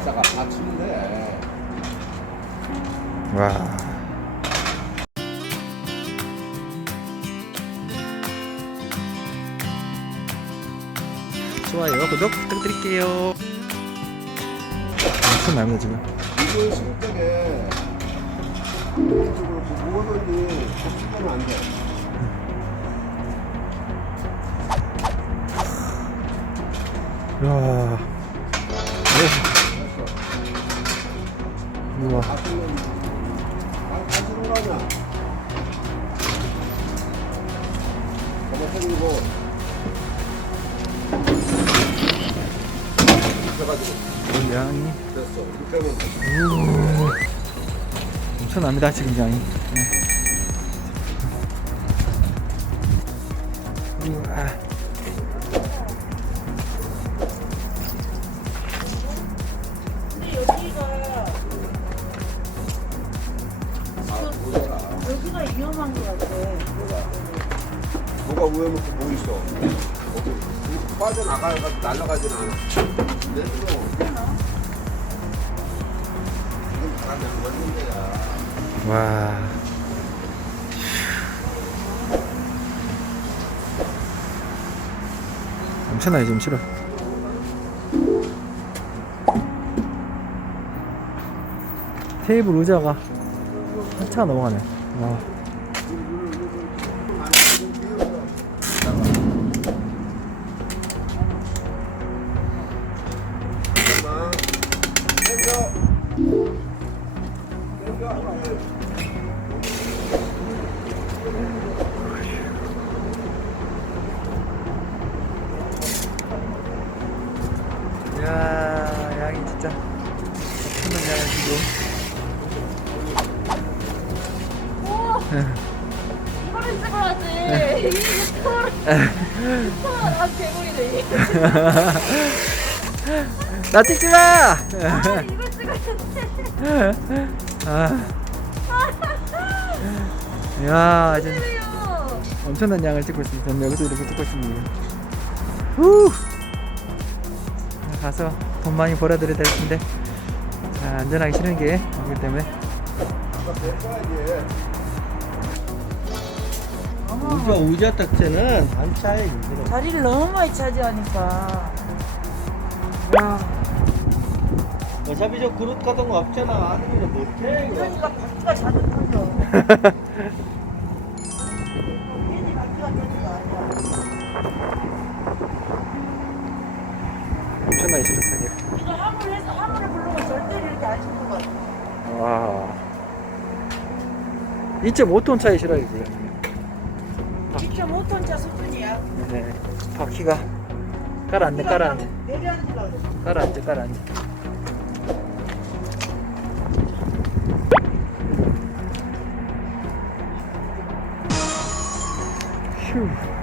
이따가. 와. 좋아요, 구독 부탁드릴게요. 무슨 말이야 지금? 이거 심을 적에 이쪽으로 뭐든지 접촉하면 안 돼. 와. 네. 됐어. 우와. 아, 그래가지고 양이. 엄청납니다 지금 양이. 네. 우와. 여기가 위험한 것 같아. 뭐가 우회먹고 뭐 있어? 어디 빠져나가가지고 날아가진 않아. 내들어. 이건 바람이 안 맞는 데야. 와. 엄청나요 지금 실어. 테이블 의자가 한차 넘어가네. 땡겨. 야, 양이 진짜 엄청난 양을 지금. 이거를 찍어야지. 이게 스토리. 스토리. 아, 개구리네. 나 찍지 마. 아, 이거 찍어야지. 아. 야, 이제 그래요. 엄청난 양을 찍고 있습니다. 저는 여기서 이렇게 찍고 있습니다. 후! 가서 돈 많이 벌어들여야 될 텐데 자, 안전하게 치는 게 없기 때문에 아까 뺄거야지. 우자 우자 딱지는 안 차요 힘들어. 자리를 너무 많이 차지하니까. 어차피 저 그릇 같은 거 없잖아. 아니면 못해 이거. 자기가 바퀴가 자주 터져. 바퀴가 아니야. 엄청나게 실었어요. 이거 화물 해서 화물을 부르면 절대 이렇게 안 씹는 것 같아. 와. 2.5톤 차이 실어요 지 금. 2.5톤 차 수준이야. 네. 바퀴가 깔아앉네 깔아앉네 내려앉으려고 그래. 깔아앉아 깔아앉아. 휴.